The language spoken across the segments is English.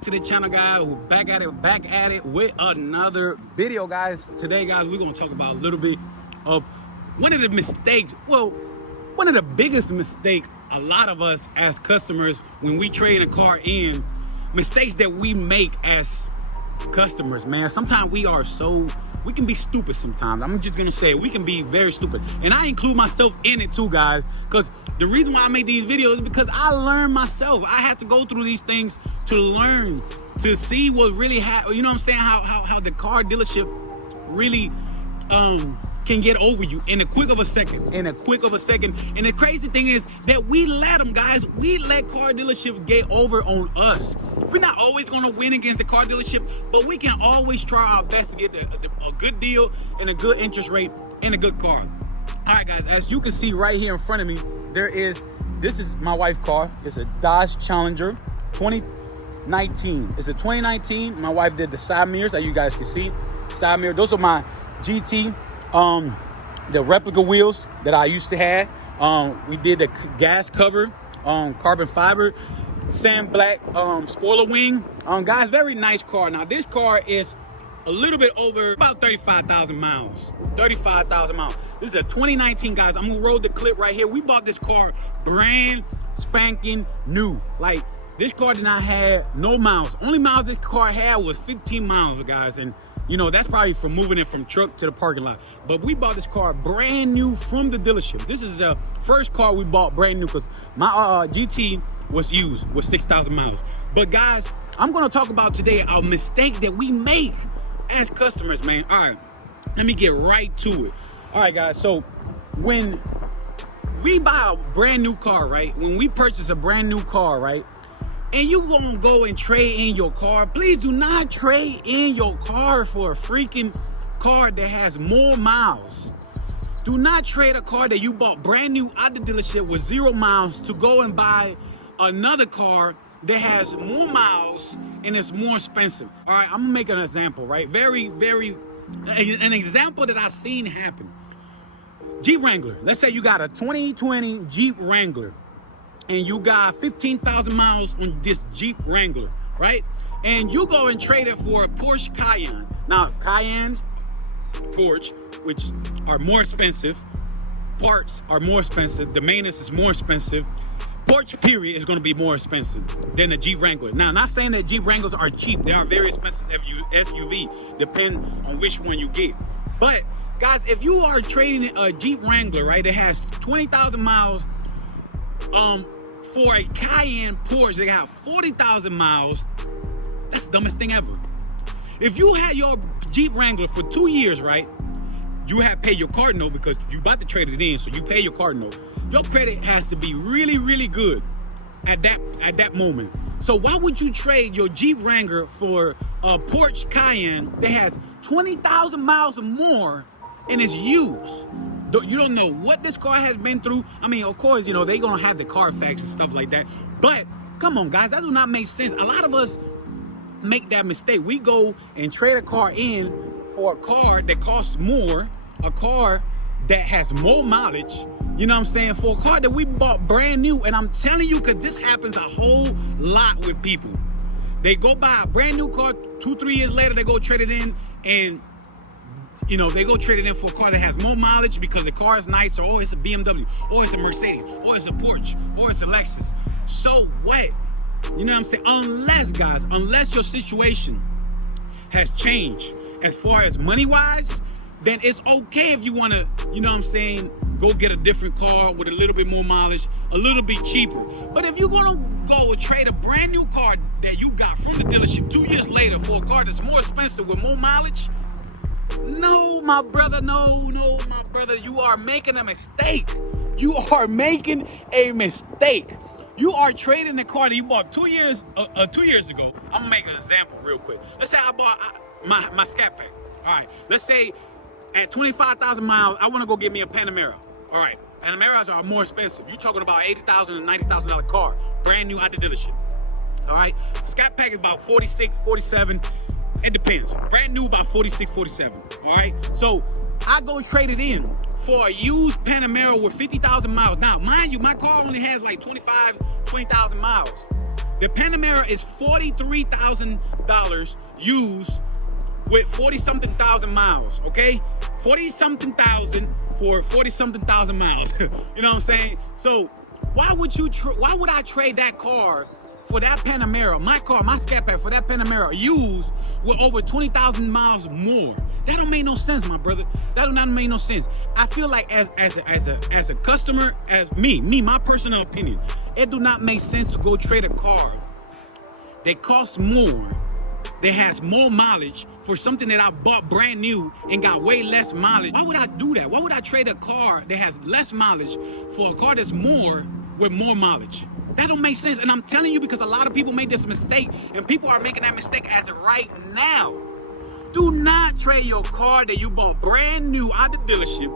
back to the channel, guys. We're back at it with another video, guys. Today, guys, we're gonna talk about a little bit of one of the mistakes. Well, one of the biggest mistakes a lot of us as customers when we trade a car in, mistakes that we make as customers, man. Sometimes we can be stupid sometimes. I'm just gonna say it. We can be very stupid. And I include myself in it too, guys, because the reason why I make these videos is because I learn myself. I have to go through these things to learn, to see what really happens. You know what I'm saying? How the car dealership really can get over you in a quick of a second. And the crazy thing is that we let them, guys. We let car dealerships get over on us. We're not always going to win against the car dealership, but we can always try our best to get a good deal and a good interest rate and a good car. All right, guys, as you can see right here in front of me, this is my wife's car. It's a Dodge Challenger 2019. It's a 2019. My wife did the side mirrors, that you guys can see. Side mirror. Those are my GT, the replica wheels that I used to have. We did the gas cover, carbon fiber, sand black spoiler wing. Guys, very nice car. Now this car is a little bit over about 35,000 miles. 35,000 miles. This is a 2019, guys. I'm gonna roll the clip right here. We bought this car brand spanking new. Like, this car did not have no miles. Only miles this car had was 15 miles, guys. And you know, that's probably from moving it from truck to the parking lot. But we bought this car brand new from the dealership. This is the first car we bought brand new, because my GT was used with 6,000 miles. But guys, I'm gonna talk about today a mistake that we make as customers, man. All right, let me get right to it. All right, guys, so when we buy a brand new car, right? When we purchase a brand new car, right? And you gonna go and trade in your car, please do not trade in your car for a freaking car that has more miles. Do not trade a car that you bought brand new out the dealership with 0 miles to go and buy another car that has more miles and it's more expensive. All right, I'm gonna make an example, right? An example that I've seen happen. Jeep Wrangler. Let's say you got a 2020 Jeep Wrangler and you got 15,000 miles on this Jeep Wrangler, right? And you go and trade it for a Porsche Cayenne. Now, Cayennes, Porsche, which are more expensive, parts are more expensive, the maintenance is more expensive. Porsche, period, is going to be more expensive than a Jeep Wrangler. Now, I'm not saying that Jeep Wranglers are cheap. They are very expensive SUV, depending on which one you get. But, guys, if you are trading a Jeep Wrangler, right, that has 20,000 miles, for a Cayenne Porsche that got 40,000 miles, that's the dumbest thing ever. If you had your Jeep Wrangler for 2 years, right, you have paid your car note because you about to trade it in, so you pay your car note. Your credit has to be really, really good at that moment. So why would you trade your Jeep Wrangler for a Porsche Cayenne that has 20,000 miles or more and is used? You don't know what this car has been through. I mean, of course, you know, they're going to have the Carfax and stuff like that. But come on, guys, that do not make sense. A lot of us make that mistake. We go and trade a car in for a car that costs more, a car that has more mileage, you know what I'm saying, for a car that we bought brand new. And I'm telling you, because this happens a whole lot with people. They go buy a brand new car, 2-3 years later, they go trade it in, and you know, they go trade it in for a car that has more mileage because the car is nice, or oh, it's a BMW, or it's a Mercedes, or it's a Porsche, or it's a Lexus. So what? You know what I'm saying? Unless your situation has changed as far as money-wise, then it's okay if you want to, you know what I'm saying, go get a different car with a little bit more mileage, a little bit cheaper. But if you're going to go and trade a brand new car that you got from the dealership 2 years later for a car that's more expensive with more mileage, no, my brother, my brother, you are making a mistake. You are making a mistake. You are trading the car that you bought 2 years ago. I'm gonna make an example real quick. Let's say I bought my Scat Pack. All right, let's say at 25,000 miles, I want to go get me a Panamera. All right, Panameras are more expensive. You're talking about $80,000 and $90,000 car, brand new out the dealership. All right, Scat Pack is about 46, 47. It depends. Brand new about 46, 47. All right. So I go trade it in for a used Panamera with 50,000 miles. Now, mind you, my car only has like 20,000 miles. The Panamera is $43,000 used with 40-something thousand miles, okay? 40-something thousand for 40-something thousand miles. You know what I'm saying? So why would I trade that car for that Panamera, my car, my Scat Pack, for that Panamera used with over 20,000 miles more? That don't make no sense, my brother. That do not make no sense. I feel like as a customer, as me, my personal opinion, it do not make sense to go trade a car that costs more, that has more mileage, for something that I bought brand new and got way less mileage. Why would I do that? Why would I trade a car that has less mileage for a car that's more with more mileage? That don't make sense. And I'm telling you, because a lot of people made this mistake, and people are making that mistake as of right now. Do not trade your car that you bought brand new out the dealership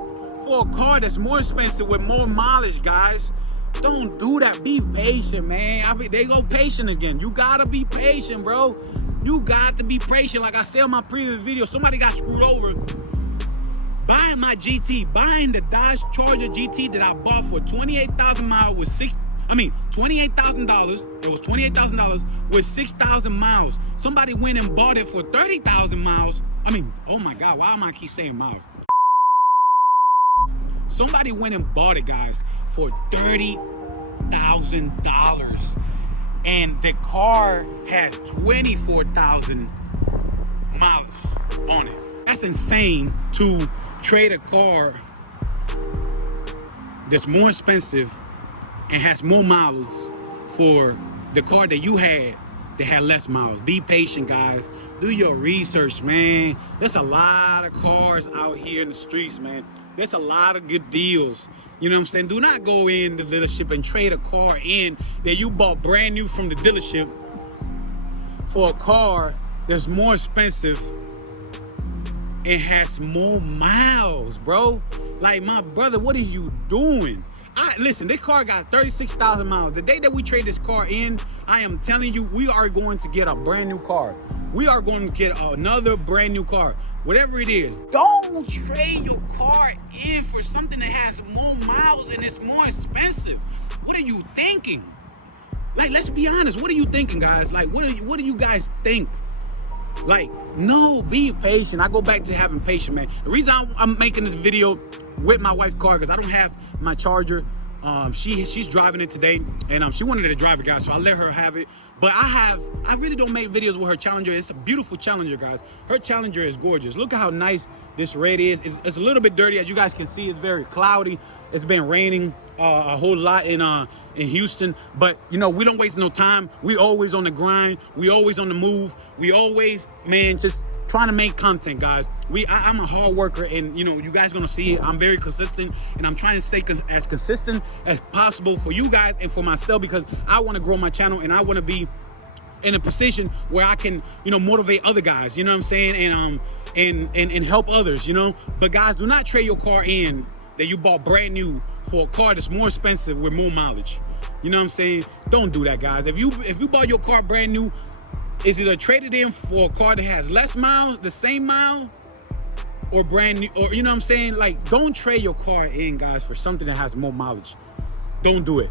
for a car that's more expensive with more mileage, guys. Don't do that. Be patient, man. They go patient again. You gotta be patient, bro. You got to be patient. Like I said in my previous video, somebody got screwed over buying my GT, buying the Dodge Charger GT that I bought for 28,000 miles with $28,000. It was $28,000 with 6,000 miles. Somebody went and bought it for 30,000 miles. I mean, oh my God, why am I keep saying miles? Somebody went and bought it, guys, for $30,000. And the car had 24,000 miles on it. That's insane to trade a car that's more expensive and has more miles for the car that you had that had less miles. Be patient, guys. Do your research, man. There's a lot of cars out here in the streets, man. There's a lot of good deals. You know what I'm saying? Do not go in the dealership and trade a car in that you bought brand new from the dealership for a car that's more expensive and has more miles, bro. Like, my brother, what are you doing? Listen, this car got 36,000 miles. The day that we trade this car in, I am telling you, we are going to get a brand new car. We are going to get another brand new car. Whatever it is, don't trade your car in for something that has more miles and it's more expensive. What are you thinking? Like, let's be honest. What are you thinking, guys? Like, what do you guys think? Like, no, be patient. I go back to having patience, man. The reason I'm making this video with my wife's car, because I don't have my Charger. She's driving it today, and she wanted to drive it, guys, so I let her have it. But I really don't make videos with her Challenger. It's a beautiful Challenger, guys. Her Challenger is gorgeous. Look at how nice this red is. It's a little bit dirty, as you guys can see. It's very cloudy. It's been raining a whole lot in Houston. But you know, we don't waste no time. We always on the grind. We always on the move. We always, man, just trying to make content, guys. I'm a hard worker, and you know, you guys gonna see it. I'm very consistent, and I'm trying to stay as consistent as possible for you guys and for myself, because I want to grow my channel and I want to be in a position where I can, you know, motivate other guys, you know what I'm saying, and help others, you know. But guys, do not trade your car in that you bought brand new for a car that's more expensive with more mileage. You know what I'm saying? Don't do that, guys. If you bought your car brand new, it's either traded in for a car that has less miles, the same mile, or brand new, or you know what I'm saying? Like, don't trade your car in, guys, for something that has more mileage. Don't do it.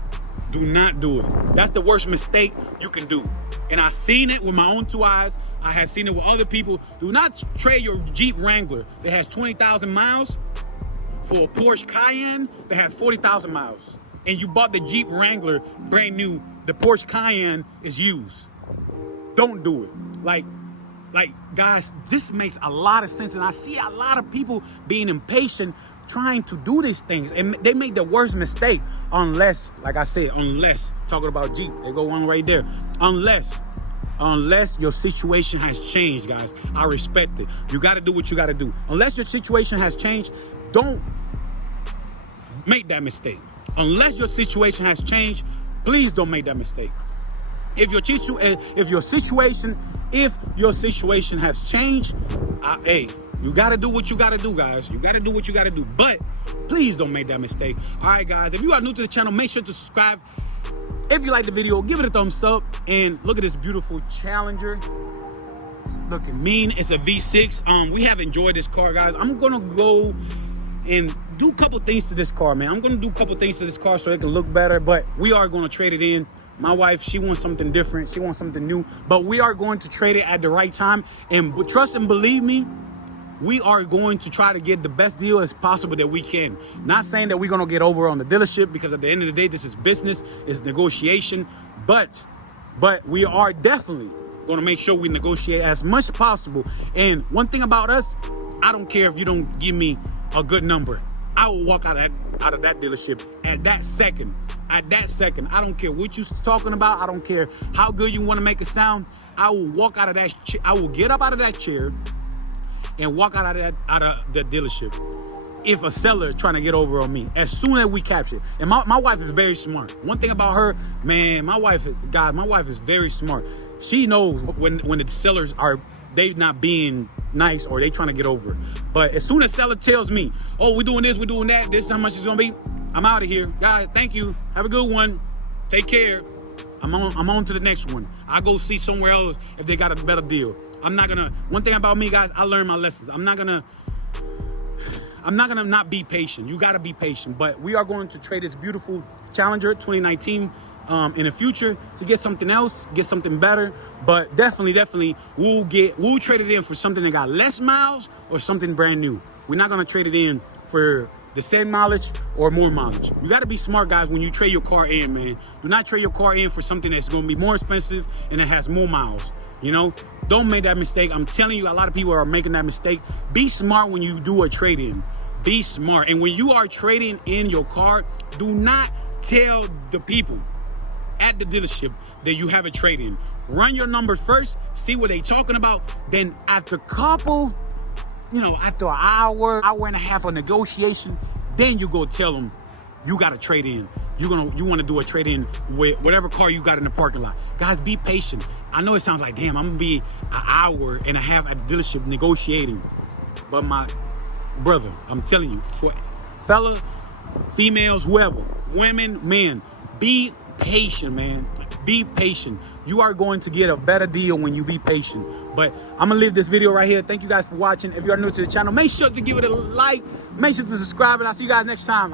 Do not do it. That's the worst mistake you can do. And I've seen it with my own two eyes. I have seen it with other people. Do not trade your Jeep Wrangler that has 20,000 miles for a Porsche Cayenne that has 40,000 miles. And you bought the Jeep Wrangler brand new. The Porsche Cayenne is used. Don't do it. Like, guys, this makes a lot of sense. And I see a lot of people being impatient trying to do these things, and they make the worst mistake. Unless, like I said, talking about Jeep, they go one right there. Unless your situation has changed, guys. I respect it. You got to do what you got to do. Unless your situation has changed, don't make that mistake. Unless your situation has changed, please don't make that mistake. If your situation has changed, hey, you got to do what you got to do, guys. You got to do what you got to do. But please don't make that mistake. All right, guys, if you are new to the channel, make sure to subscribe. If you like the video, give it a thumbs up. And look at this beautiful Challenger. Looking mean. It's a V6. We have enjoyed this car, guys. I'm going to go and do a couple things to this car, man. I'm going to do a couple things to this car so it can look better. But we are going to trade it in My wife, she wants something different. She wants something new. But we are going to trade it at the right time. And trust and believe me, we are going to try to get the best deal as possible that we can. Not saying that we're going to get over on the dealership, because at the end of the day, this is business, it's negotiation. But we are definitely going to make sure we negotiate as much as possible. And one thing about us, I don't care if you don't give me a good number. I will walk out of that dealership at that second. At that second, I don't care what you're talking about. I don't care how good you want to make it sound. I will walk out of that. I will get up out of that chair and walk out of the dealership if a seller trying to get over on me as soon as we capture it. And my wife is very smart. One thing about her, man, my wife is very smart. She knows when the sellers are, they not being nice or they trying to get over. But as soon as seller tells me, oh, we're doing this, we're doing that, this is how much it's gonna be, I'm out of here. Guys, thank you. Have a good one. Take care. I'm on to the next one. I go see somewhere else if they got a better deal. I'm not gonna, one thing about me, guys, I learned my lessons. I'm not gonna not be patient. You gotta be patient. But we are going to trade this beautiful Challenger 2019 in the future to get something else, get something better. But definitely we'll trade it in for something that got less miles or something brand new. We're not gonna trade it in for the same mileage or more mileage. You gotta be smart, guys, when you trade your car in, man. Do not trade your car in for something that's gonna be more expensive and it has more miles. You know, don't make that mistake. I'm telling you, a lot of people are making that mistake. Be smart when you do a trade-in. Be smart. And when you are trading in your car, do not tell the people at the dealership that you have a trade-in. Run your numbers first, see what they talking about. Then after after an hour and a half of negotiation, then you go tell them you got a trade-in. You want to do a trade-in with whatever car you got in the parking lot. Guys, be patient. I know it sounds like, damn, I'm gonna be an hour and a half at the dealership negotiating. But my brother, I'm telling you, for fella, females, whoever, women, men, be patient, man. Be patient. You are going to get a better deal when you be patient. But I'm gonna leave this video right here. Thank you guys for watching. If you are new to the channel, make sure to give it a like. Make sure to subscribe, and I'll see you guys next time.